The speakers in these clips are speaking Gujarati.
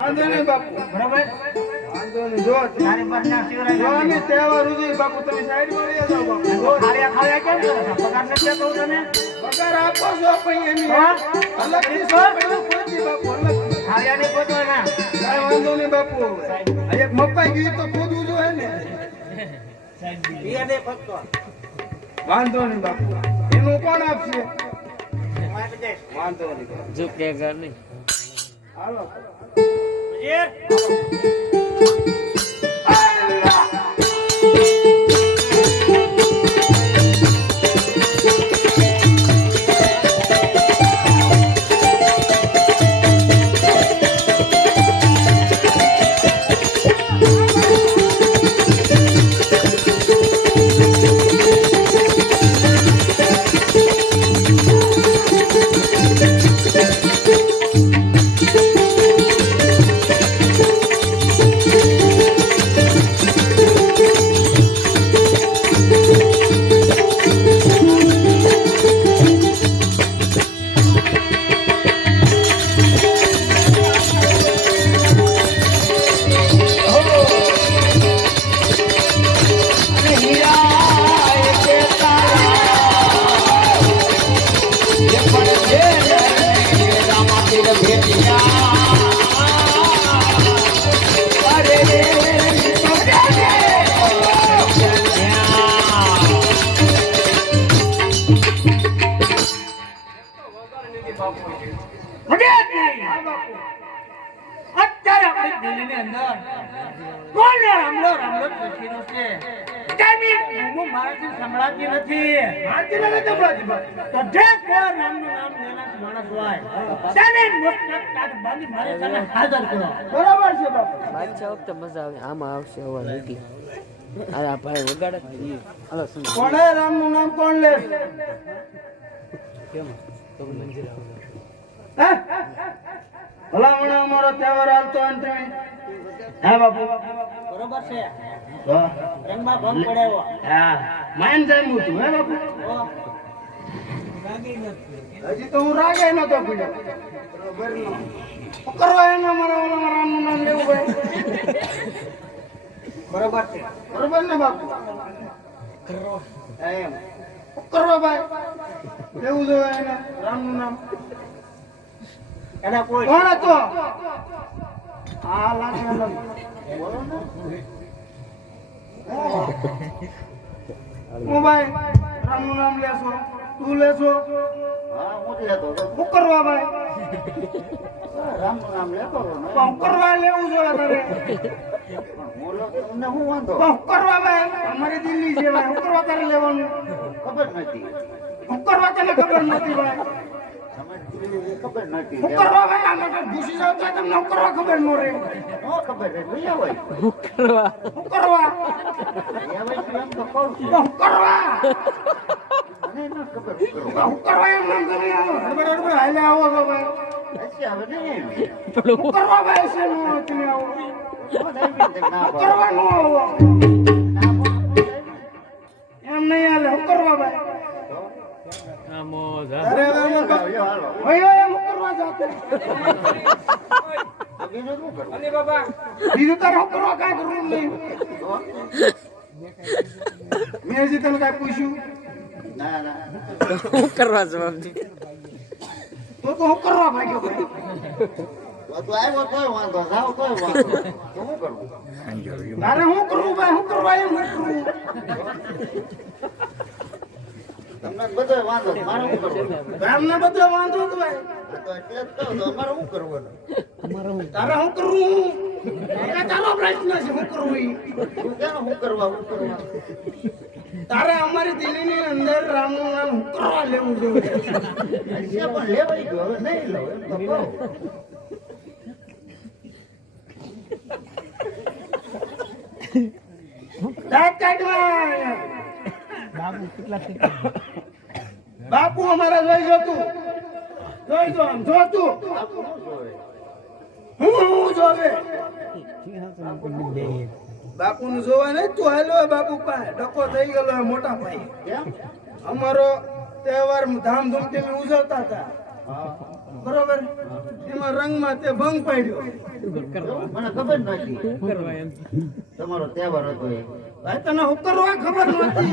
વાંધો નહીં બાપુ. બરોબર? વાંધો નહીં. જો તારી પરના શિવરાજ જો ને તહેવાર ઉજવી બાપુ તમે સાઈડમાં રહી જાઓ બાપુ. જો ખાયા ખાયા કેમ કરો છો? પગાર નથી આપતો તને? પગાર આપો છો પણ એની હા? અલગથી શું પડ્યું? કોઈ બાપુ અલગથી. ખાયા નહીં પોતો ના. કાંઈ વાંધો નહીં બાપુ. આ એક મપાઈ ગયું તો ખોદવું જોઈએ ને. વાંધો નહીં બાપુ. એનું કોણ આપશે? વાંધો નહીં ઝુકેગા નહીં. હાલો. 姐。દિલ્હીની અંદર. કોને રામલો રામલો લખેલું છે. હું મારાથી સંભળાતી નથી. લાગે ચપલાજી બાપુ. તો જે કોઈ રામનું નામ લેનાર માણસ હોય તેને મોટના કાટ બાંધી મારે સામે હાજર કરો. બરાબર છે બાપુ. બાદશાહ વખતે મજા આવે. આમાં આવશે હવા હજી અરે ભાઈ વગાડે. હાલો સુનો કોણે રામનું નામ કોણ લે? કેમ? તો મંજિર આવે હે? ભલામણ અમારો તહેવાર હાલતો હોય તમે? હા બાપુ. બરોબર છે. રંગમાં ભંગ પડ્યો. હા. માન જામ્યું તું હે બાપુ? હજી તો હું રાગે નતો પડ્યો. કરવા એના મારા ઓલા રામનું નામ લેવું ભાઈ બરોબર છે. બરોબર ને બાપુ? એમ. કરવા ભાઈ. લેવું જોઈએ એને રામનું નામ. એના કોઈ કોણ હતો? આ લાગે. હું રામનું નામ લેશો. તું લેશો? હું કરવા ભાઈ? પણ કરવા લેવું જોઈએ તારે. પણ કરવા ભાઈ? અમારી દિલ્હી છે ભાઈ. હું કરવા તારે લેવાનું? ખબર હું કરવા તને ખબર નથી ભાઈ? હું કરવા ભાઈ આમાં તો ઘૂસી જાવ તો તમને હું કરવા ખબર ન રહે? હું કરવા? હું કરવા? હું કરવા? એમ નામ તમે આવો? હડબડ હડબડ હાલે આવો છો ભાઈ. હું કરવા ભાઈ છે નો તમે આવો. હું કરવા નો આવો. અરે હવે અમે તો- ભાઈઓ એમ હું કરવા? જાતો બીજું તારે હું કરવા કાંઈ કરવું નહીં મેં હજી તને કાંઈ પૂછ્યું શું કરવા જવાબ દે તો તો હું કરવા ભાગ્યો ભાઈ તારે હું કરવું, ભાઈ, હું કરવા. એમ ગામને બધો વાંધો દિલ્હીની અંદર રામનું નામ કરવા લેવું જોઈએ કાઢવા અહીંયા. બાપુ અમારા જોઈ જોતું જોઈ જો આમ જોતું હું હું જોવે. બાપુ નું જોવા નહીં તું હાલો બાપુ પાસે. ડકો થઈ ગયો મોટા ભાઈ અમારો તહેવાર ધામધૂમથી ઉજવતા હતા. બરોબર? એમાં રંગમાં તે ભંગ પાડ્યો. મને ખબર નથી તમારો તહેવાર હતો એ. ભાઈ તને હું કરવા ખબર નથી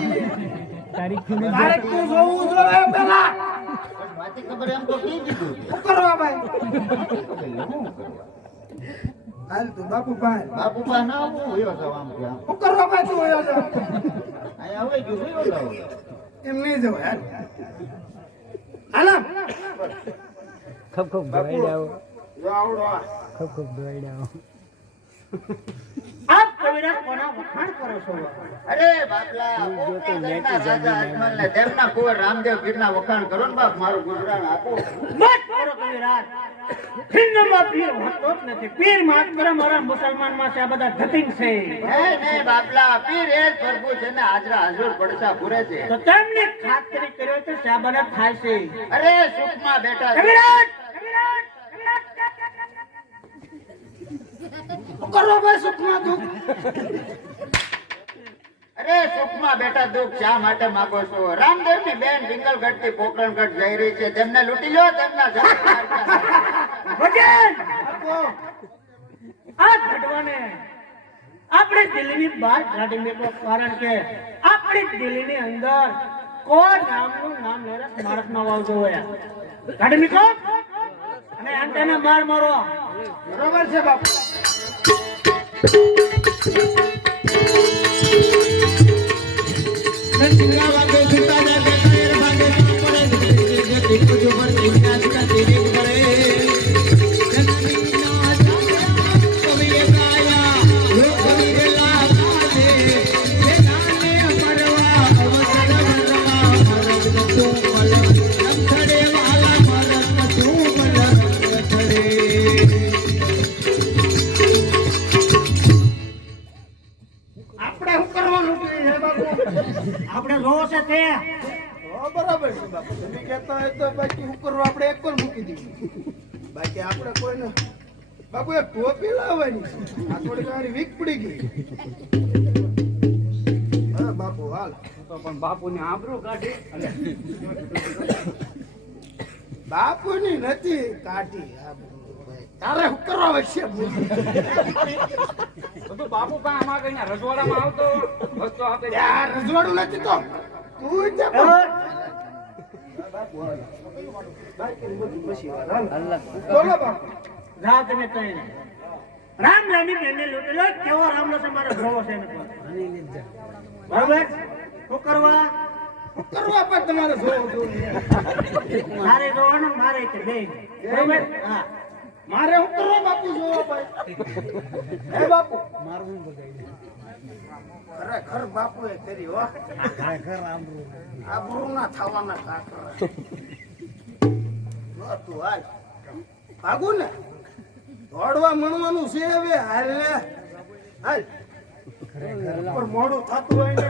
તારે તું જોવું જોઈએ પેલા. ખબર એમ તો કહી દીધું હું કરવા ભાઈ? હાલ તું બાપુ ભાઈ. બાપુ પા ના આવું વયો જાવ આમ કે હું કરવા ભાઈ તું વયો જા અહીંયા હવે જો એમ નહીં જવાય ખપ ખપ દોડાવો જો આવડો આ. ખપ ખપ દોડાવો આપ કવિરા કોના વખાણ કરો છો? અરે બાપલા રાજા તેમના કુંવર રામદેવ ગીરના વખાણ કરો ને બાપ મારું ગુજરાન આપો. મત કરો કવિરાજ. હિન્દુમાં પીર હોતો જ નથી. પીર માત્ર મારા મુસલમાનમાં છે આ બધા ધતિંગ છે. હે ને બાપલા પીર એ પ્રભુ છે ને હાજરા હાજર પડસા પૂરે છે. તો તેમને ખાતરી કર્યો તો સાબના થાય છે. અરે સુખમાં બેઠા છે. કવિરાજ કવિરાજ હું ભાઈ સુખમાં દુઃખ? સુખમાં બેઠા દુઃખ શા માટે માગો છો? રામદેવની બેન વિંગલગઢથી પોકરણગઢ જઈ રહી છે. તેમને લૂંટી લો તેમના ભજન! આ ઘટવાને આપણે દિલ્હીની બહાર કાઢી મેળવો કારણ કે આપણી દિલ્હીની અંદર કો નામનું નામ લેરા સ્મારકમાં વાવજો હોય. કાઢી મેકો અને આંટાને માર મારો. બરોબર છે બાપુ. આપણે રો છે તે. બરાબર છે બાપુ. તમે કહેતા હોય તો બાકી હું કરવા આપણે એક પણ મૂકી દીધું બાકી આપણે કોઈને બાપુ એ ટોપી લાવવાની આ થોડી મારી વીક પડી ગઈ. હા બાપુ હાલ. પણ બાપુને આબરૂ કાઢી બાપુની નથી કાઢી આબરૂ. તારે શું કરવા વચ્ચે? બધું બાપુ પણ આમાં કઈ ના રજવાડામાં આવતો વસ્તુ આપે. યાર રજવાડું નથી તો તું જ રામ રાની બેનને લૂંટેલો. કેવો રામનો છે મારો ધ્રુવો છે એને બરાબર? શું કરવા? શું કરવા પણ તમારે જોવું મારે જોવાનું મારે તે બે. બરાબર? હા. મારે હું કરો બાપુ જોવો ભાઈ. હે બાપુ? ખરેખર બાપુ એ કરી હો. ના થવાના તું હાલ. ભાગુ ને. દોડવા મણવાનું છે હવે. હાલ ને હાલ. મોડું થતું હોય ને